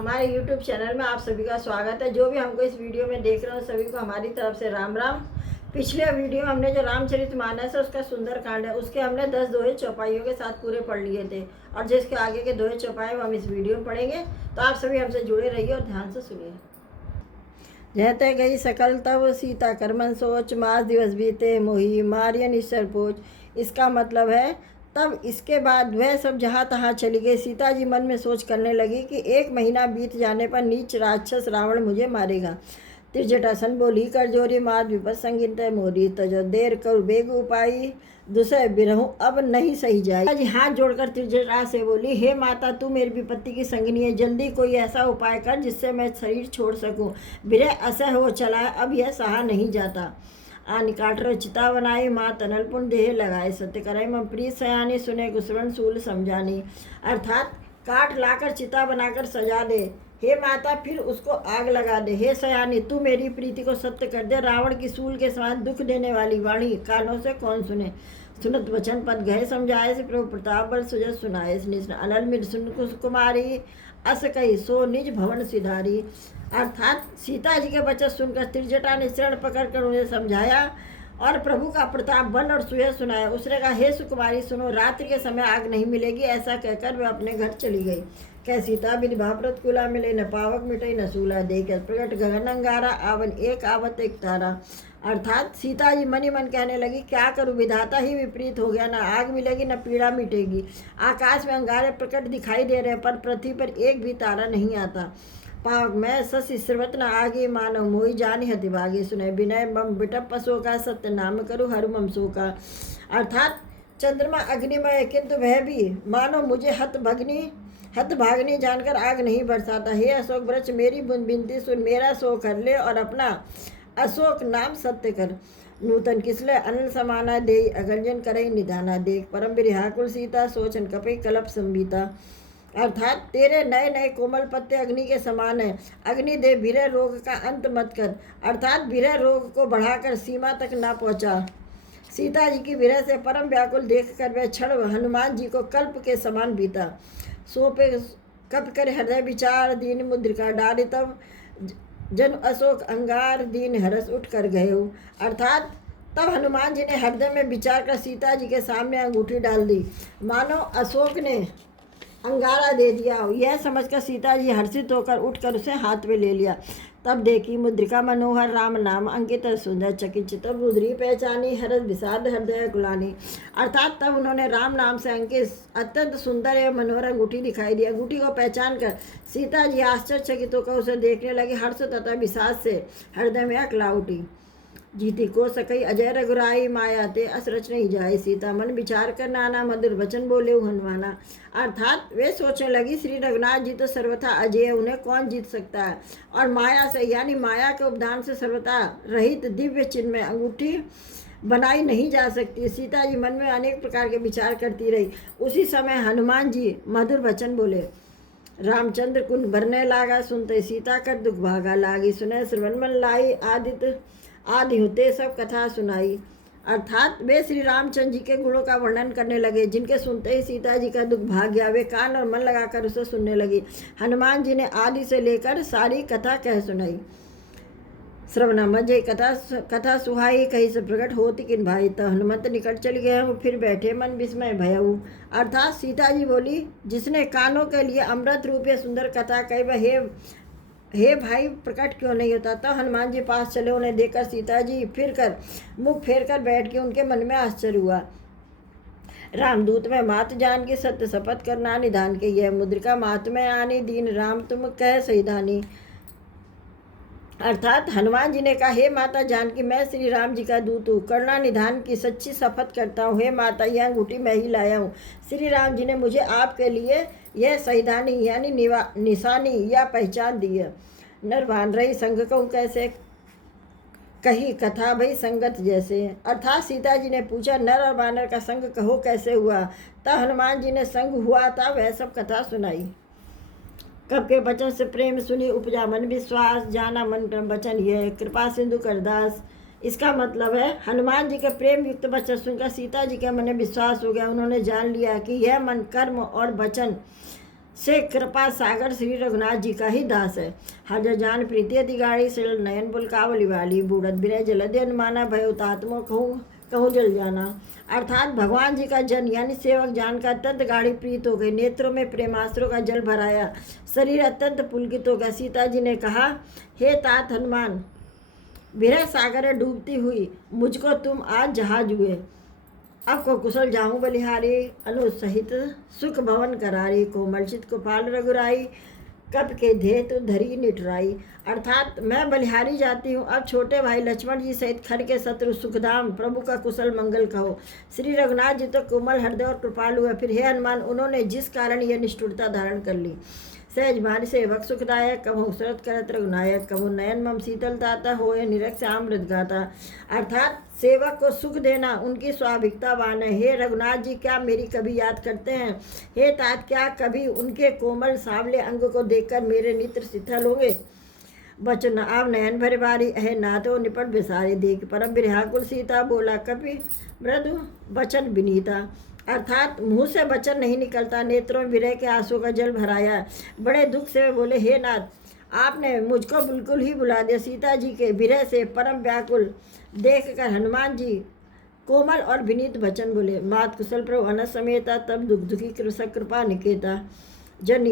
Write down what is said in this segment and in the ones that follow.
हमारे YouTube channel में आप सभी का स्वागत है। जो भी हमको इस वीडियो में देख रहे हो सभी को हमारी तरफ से राम राम। पिछले वीडियो में हमने जो रामचरितमानस है उसका सुंदरकांड है उसके हमने 10 दोहे चौपाइयों के साथ पूरे पढ़ लिए थे और जिसके आगे के दोहे चौपाई हम इस वीडियो में पढ़ेंगे। तो आप सभी हमसे जुड़े रहिए और ध्यान से सुनिए। जहते गई सकल तब सीता करमन सोच, मास दिवस बीते मोही मारिय निश्चर पोच। इसका मतलब है तब इसके बाद वह सब जहाँ तहाँ चली गई। सीता जी मन में सोच करने लगी कि 1 महीना बीत जाने पर नीच राक्षस रावण मुझे मारेगा। त्रिजटासन बोली कर जोरी मात विपद संगीत मोरी, तजो देर कर बेग उपाई दुसह बिरहूँ अब नहीं सही जाए। जी हाथ जोड़कर त्रिजटा से बोली, हे माता तू मेरी विपत्ति की संगिनी है, जल्दी कोई ऐसा उपाय कर जिससे मैं शरीर छोड़ सकूं। बिरह असह हो चला, अब यह सहा नहीं जाता। आन काटर चिता बनाई, माँ तनलपुन देह लगाए, सत्य कराई मम प्रीत सयानी, सुने कुसरण सूल समझानी। अर्थात काट लाकर चिता बनाकर सजा दे, हे माता फिर उसको आग लगा दे। हे सयानी तू मेरी प्रीति को सत्य कर दे, रावण की सूल के समान दुख देने वाली वाणी कानों से कौन सुने। सुनत वचन पद गए समझाए, से प्रभु प्रताप बल सुजत सुनाए। निज अनल मिर सुन कुमारी, अस कही सो निज भवन सिधारी। अर्थात सीता जी के वचन सुनकर त्रिजटा ने चरण पकड़कर उन्हें समझाया और प्रभु का प्रताप बल और सुयह सुनाया। उसने कहा, हे सुकुमारी सुनो, रात्रि के समय आग नहीं मिलेगी। ऐसा कहकर वह अपने घर चली गई। कह सीता बिन भाप्रत कुला मिले, न पावक मिटे न सूला, देख प्रकट गगन अंगारा, आवन एक आवत एक तारा। अर्थात सीता जी मन ही मन कहने लगी, क्या करूँ, विधाता ही विपरीत हो गया, न आग मिलेगी न पीड़ा मिटेगी। आकाश में अंगारे प्रकट दिखाई दे रहे पर पृथ्वी पर एक भी तारा नहीं आता। पावक में शशि श्रवत न आगे, मानव मोहि जानि हति भागी, सुने विनय मम बिटप पशो का, सत्य नाम करो हरु मम शो का। अर्थात चंद्रमा अग्निमय किंतु वह भी मानो मुझे हत भागनी जानकर आग नहीं बरसाता। हे अशोक वृक्ष मेरी बिनती सुन, मेरा शोक कर ले और अपना अशोक नाम सत्य कर। नूतन किसले अनल समाना दे, अगंजन करई निधाना, देख परम बिरहाकुल सीता, सोचन कपि कलप संबीता। अर्थात तेरे नए नए कोमल पत्ते अग्नि के समान है, अग्नि दे विरह रोग का अंत मत कर। अर्थात विरह रोग को बढ़ाकर सीमा तक ना पहुँचा। सीता जी की विरह से परम व्याकुल देखकर वह क्षण हनुमान जी को कल्प के समान बीता। सो पे कप कर हृदय विचार, दीन मुद्रिका डाली, तब जन अशोक अंगार, दीन हरस उठ कर गए। अर्थात तब हनुमान जी ने हृदय में विचार कर सीता जी के सामने अंगूठी डाल दी, मानो अशोक ने अंगारा दे दिया। यह समझकर सीता जी हर्षित होकर उठकर उसे हाथ में ले लिया। तब देखी मुद्रिका मनोहर, राम नाम अंकित सुंदर, चकित चित्त रुद्री पहचानी, हरस विषाद हृदय कुलानी। अर्थात तब उन्होंने राम नाम से अंकित अत्यंत सुंदर एवं मनोहर अंगूठी दिखाई दी। अंगूठी को पहचान कर सीता जी आश्चर्यचकित होकर उसे देखने लगी। हर्ष तथा विषाद से हृदय में अकला उठी। जीती को सकई अजय रघुराई, माया ते असरच नहीं जाए, सीता मन विचार कर नाना, मधुर वचन बोले हनुमाना। अर्थात वे सोचने लगी, श्री रघुनाथ जी तो सर्वथा अजय, उन्हें कौन जीत सकता है। और माया से यानी माया के उपदान से सर्वथा रहित दिव्य चिन्ह में अंगूठी बनाई नहीं जा सकती। सीता जी मन में अनेक प्रकार के विचार करती रही। उसी समय हनुमान जी मधुर वचन बोले। रामचंद्र कुंड भरने लागा, सुनते सीता कर दुख भागा लागी, सुने श्रवण मन लाई, आदि होते सब कथा सुनाई। अर्थात वे श्री रामचंद्र जी के गुणों का वर्णन करने लगे, जिनके सुनते ही सीता जी का दुख भाग गया। वे कान और मन लगाकर उसे सुनने लगी। हनुमान जी ने आदि से लेकर सारी कथा कह सुनाई। श्रवणा मजे कथा सुहाई, कहीं से प्रकट होती किन भाई, तो हनुमंत निकट चल गए हूँ, फिर बैठे मन विस्मय भयऊ। अर्थात सीता जी बोली, जिसने कानों के लिए अमृत रूप या सुंदर कथा कही वह हे भाई प्रकट क्यों नहीं होता। तब हनुमान जी पास चले, उन्हें देखकर सीता जी मुख फेर कर बैठ के उनके मन में आश्चर्य हुआ। रामदूत में मात जान की, सत्य शपथ करना निधान के, यह मुद्रिका मात में आनी, दीन राम तुम कह सहीधानी। अर्थात हनुमान जी ने कहा, हे माता जानकी मैं श्री राम जी का दूत हूँ, करुणा निधान की सच्ची शपथ करता हूँ। हे माता यह अंगूठी मैं ही लाया हूँ। श्री राम जी ने मुझे आपके लिए यह सहीधानी यानी निशानी या पहचान दी है। नर भान रही संग कहूँ कैसे, कही कथा भई संगत जैसे। अर्थात सीता जी ने पूछा, नर और वानर का संग कहो कैसे हुआ। तब हनुमान जी ने संग हुआ था वह सब कथा सुनाई। कब के वचन से प्रेम सुनी, उपजा मन विश्वास, जाना मन क्रम वचन यह, कृपा सिंधु करदास। इसका मतलब है हनुमान जी के प्रेम युक्त वचन सुनकर सीता जी के मन में विश्वास हो गया। उन्होंने जान लिया कि यह मन कर्म और वचन से कृपा सागर श्री रघुनाथ जी का ही दास है। हज जान प्रीति अति गाड़ी सिल नयन बुल कावली वाली बूढ़त विनय जलदि अनुमाना भय उतात्मो कहूँ कहूँ जल जाना। अर्थात भगवान जी का जन यानी सेवक जानकर अत्यंत गाढ़ी प्रीत हो गई, नेत्रों में प्रेमास्त्रों का जल भराया, शरीर अत्यंत पुलकित हो गया। सीता जी ने कहा, हे तात हनुमान, विरह सागर डूबती हुई मुझको तुम आज जहाज हुए। अब को कुशल जाऊँ बलिहारी अनुसहित सुख भवन करारी, कोमल चित गोपाल रघुराई कप के धेतु धरी निटराई। अर्थात मैं बलिहारी जाती हूँ, अब छोटे भाई लक्ष्मण जी सहित खर के शत्रु सुखधाम प्रभु का कुशल मंगल कहो। श्री रघुनाथ जी तो कोमल हृदय और कृपालु है, फिर हे हनुमान उन्होंने जिस कारण यह निष्ठुरता धारण कर ली। सहज भारी सेवक सुखदायक कभु शरत करत रघुनायक, कभु नयन मम शीतल दाता होए निरक्ष अमृत गाता। अर्थात सेवक को सुख देना उनकी स्वाभाविकता वान है। हे रघुनाथ जी, क्या मेरी कभी याद करते हैं? हे तात, क्या कभी उनके कोमल सावले अंग को देखकर मेरे नेत्र शीतल होंगे? बचन आव नयन भरे बारी अहे नाथो निपट बिसारी, देख परम बिरहाकुल सीता बोला कपि मृदु वचन विनीता। अर्थात मुँह से वचन नहीं निकलता, नेत्रों में विरह के आंसू का जल भराया। बड़े दुख से वे बोले, हे नाथ, आपने मुझको बिल्कुल ही बुला दिया। सीता जी के विरह से परम व्याकुल देखकर हनुमान जी कोमल और विनीत वचन बोले, मात कुशल प्रभु अनस समेता, तब दुख दुखी कृपा निकेता। जन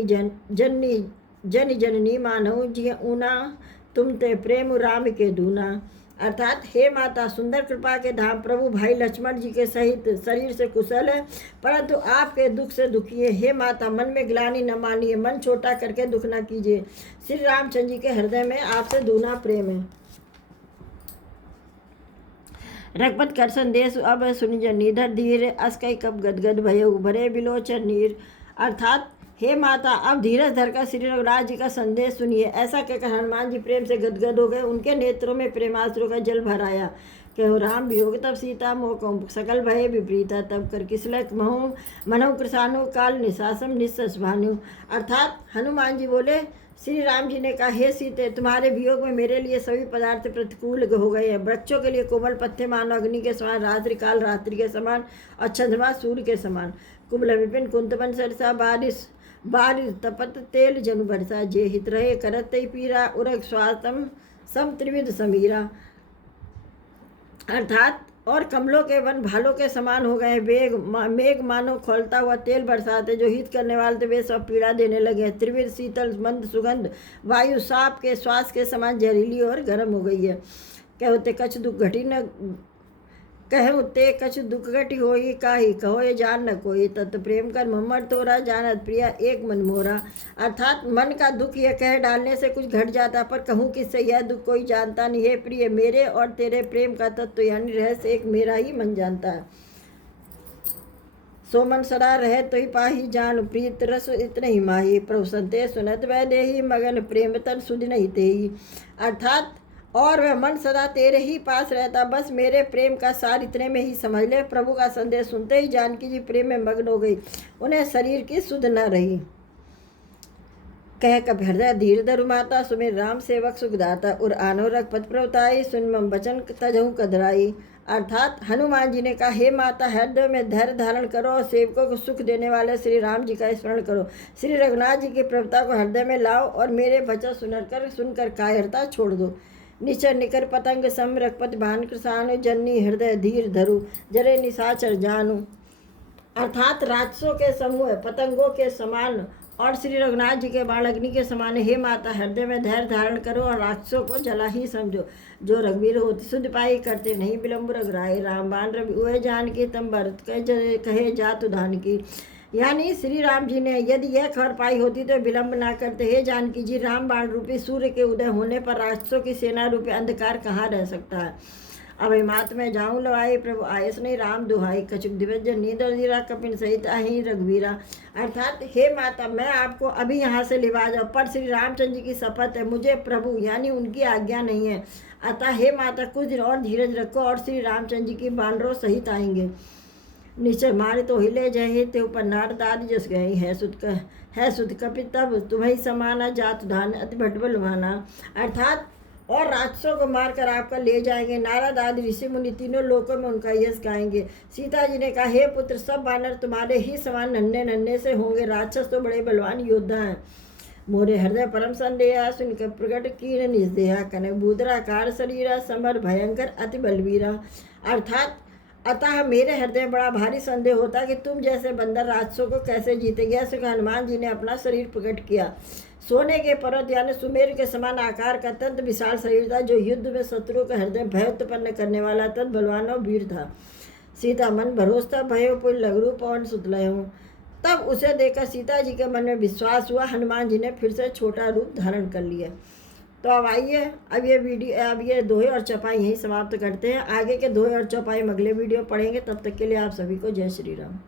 जननी मानव जी ऊना, तुम ते प्रेम राम के दूना। अर्थात हे माता, सुंदर कृपा के धाम प्रभु भाई लक्ष्मण जी के सहित शरीर से कुशल है, परंतु आपके दुख से दुखी है। हे माता, मन में ग्लानि न मानिए, मन छोटा करके दुख न कीजिए। श्री रामचंद्र जी के हृदय में आपसे दूना प्रेम है। रघुपत कर संदेश अब सुनि जन निधर धीर, अस्कई कब गदगद भय उभरे बिलोचन नीर। अर्थात हे माता, अब धीरज धरकर श्री रघुनाथ जी का संदेश सुनिए। ऐसा कहकर हनुमान जी प्रेम से गदगद हो गए, उनके नेत्रों में प्रेमास्त्रों का जल भर आया। कहो राम वियोग तब सीता मोह कहूँ, सकल भय विपरीता, तब कर किसलक महु मनहु कृसानु, काल निशासम निस्सस भानु। अर्थात हनुमान जी बोले, श्री राम जी ने कहा, हे सीते, तुम्हारे वियोग में मेरे लिए सभी पदार्थ प्रतिकूल हो गए हैं। वृक्षों के लिए कोमल पत्ते मानो अग्नि के समान, रात्रि काल रात्रि के समान और चंद्रमा सूर्य के समान। कुबल विपिन कुंतवन सरसा, बारिश तपत तेल जनु बरसा, जे हित रहे करत तई पीरा, उरग स्वातम सम त्रिविध समीरा। अर्थात और कमलों के वन भालों के समान हो गए, मेघ मानो खोलता हुआ तेल बरसाते, जो हित करने वाले थे वे सब पीड़ा देने लगे। त्रिविध शीतल मंद सुगंध वायु सांप के श्वास के समान जहरीली और गर्म हो गई है। कहते कछ दुख घटी न कहूँ ते कछु दुख घटी होई, काही कहो ये जान न कोई, तत् प्रेम कर मम्मर तोरा, जानत प्रिया एक मन मोरा। अर्थात मन का दुख यह कह डालने से कुछ घट जाता, पर कहूँ किससे यह दुख कोई जानता नहीं। हे प्रिय, मेरे और तेरे प्रेम का तत्व यानी रहस्य एक मेरा ही मन जानता है। सो मन सदा रहे तो ही पाही जान, प्रीत रस इतने ही माही, प्रभु संते सुनत वह देही, मगन प्रेम तन सुध नहीं तेही। अर्थात और वह मन सदा तेरे ही पास रहता, बस मेरे प्रेम का सार इतने में ही समझ ले। प्रभु का संदेश सुनते ही जानकी जी प्रेम में मग्न हो गई, उन्हें शरीर की सुध न रही। कह कब हृदय धीर धरु माता, सुमिर राम सेवक सुखदाता, उर आनो रघुपत प्रवताई, सुन मम वचन तजहु कदराई। अर्थात हनुमान जी ने कहा, हे माता, हृदय में धैर्य धारण करो और सेवकों को सुख देने वाले श्री राम जी का स्मरण करो। श्री रघुनाथ जी की प्रभुता को हृदय में लाओ और मेरे वचन सुनकर कायरता छोड़ दो। निचर निकर पतंग सम रघुपत भान कृसानु, जननी हृदय धीर धरु, जरे निशाचर जानू। अर्थात राक्षसों के समूह पतंगों के समान और श्री रघुनाथ जी के बाण अग्नि के समान। हे माता, हृदय में धैर्य धारण करो और राक्षसों को जला ही समझो। जो रघुवीर होती शुद्ध पाई, करते नहीं विलम्ब रघुराई, राम बाण रवि उहे जान की, तम भरत कहे जातु धान की। यानी श्री राम जी ने यदि यह खबर पाई होती तो विलंब ना करते। हे जानकी जी, राम बाण रूपी सूर्य के उदय होने पर राक्षसों की सेना रूपी अंधकार कहाँ रह सकता है। अब मात में जाऊँ लवाई, प्रभु आयस नहीं राम दुहाई, कछुक दिवस जन नींदर दीरा, कपिन सहित अहि रघुवीरा। अर्थात हे माता, मैं आपको अभी यहाँ से लिवा जाऊँ, पर श्री रामचंद्र जी की शपथ है, मुझे प्रभु यानी उनकी आज्ञा नहीं है। अतः हे माता, कुछ दिन और धीरज रखो और श्री रामचंद्र जी की बानरों सहित आएंगे। निश्चय मारे तो हिले जय ते ऊपर नारद आदि जस गई है सुत कपि, तब तुम्हें समाना जात धान अति भटबल माना। अर्थात और राक्षसों को मारकर आपका ले जाएंगे। नारद आदि ऋषि मुनि तीनों लोकों में उनका यश गाएंगे। सीता जी ने कहा, हे पुत्र, सब वानर तुम्हारे ही समान नन्हे नन्हे से होंगे, राक्षस तो बड़े बलवान योद्धा हैं। मोरे हृदय परम संदेहा, सुनकर प्रकट कीन निजदेहा, कनक बूदराकार शरीरा, समर भयंकर अति बलवीरा। अर्थात अतः मेरे हृदय बड़ा भारी संदेह होता कि तुम जैसे बंदर राक्षसों को कैसे जीतेंगे। ऐसे हनुमान जी ने अपना शरीर प्रकट किया। सोने के पर्वत यानी सुमेर के समान आकार का अत्यंत विशाल शरीर था, जो युद्ध में शत्रु का हृदय भय उत्पन्न करने वाला अत्यंत बलवान और वीर था। सीता मन भरोसा भयो पुल लघु पवन सुतलय हूँ। तब उसे देखकर सीता जी के मन में विश्वास हुआ। हनुमान जी ने फिर से छोटा रूप धारण कर लिया। तो अब आइए, अब ये दोहे और चौपाई यहीं समाप्त करते हैं। आगे के दोहे और चौपाई हम अगले वीडियो पढ़ेंगे। तब तक के लिए आप सभी को जय श्री राम।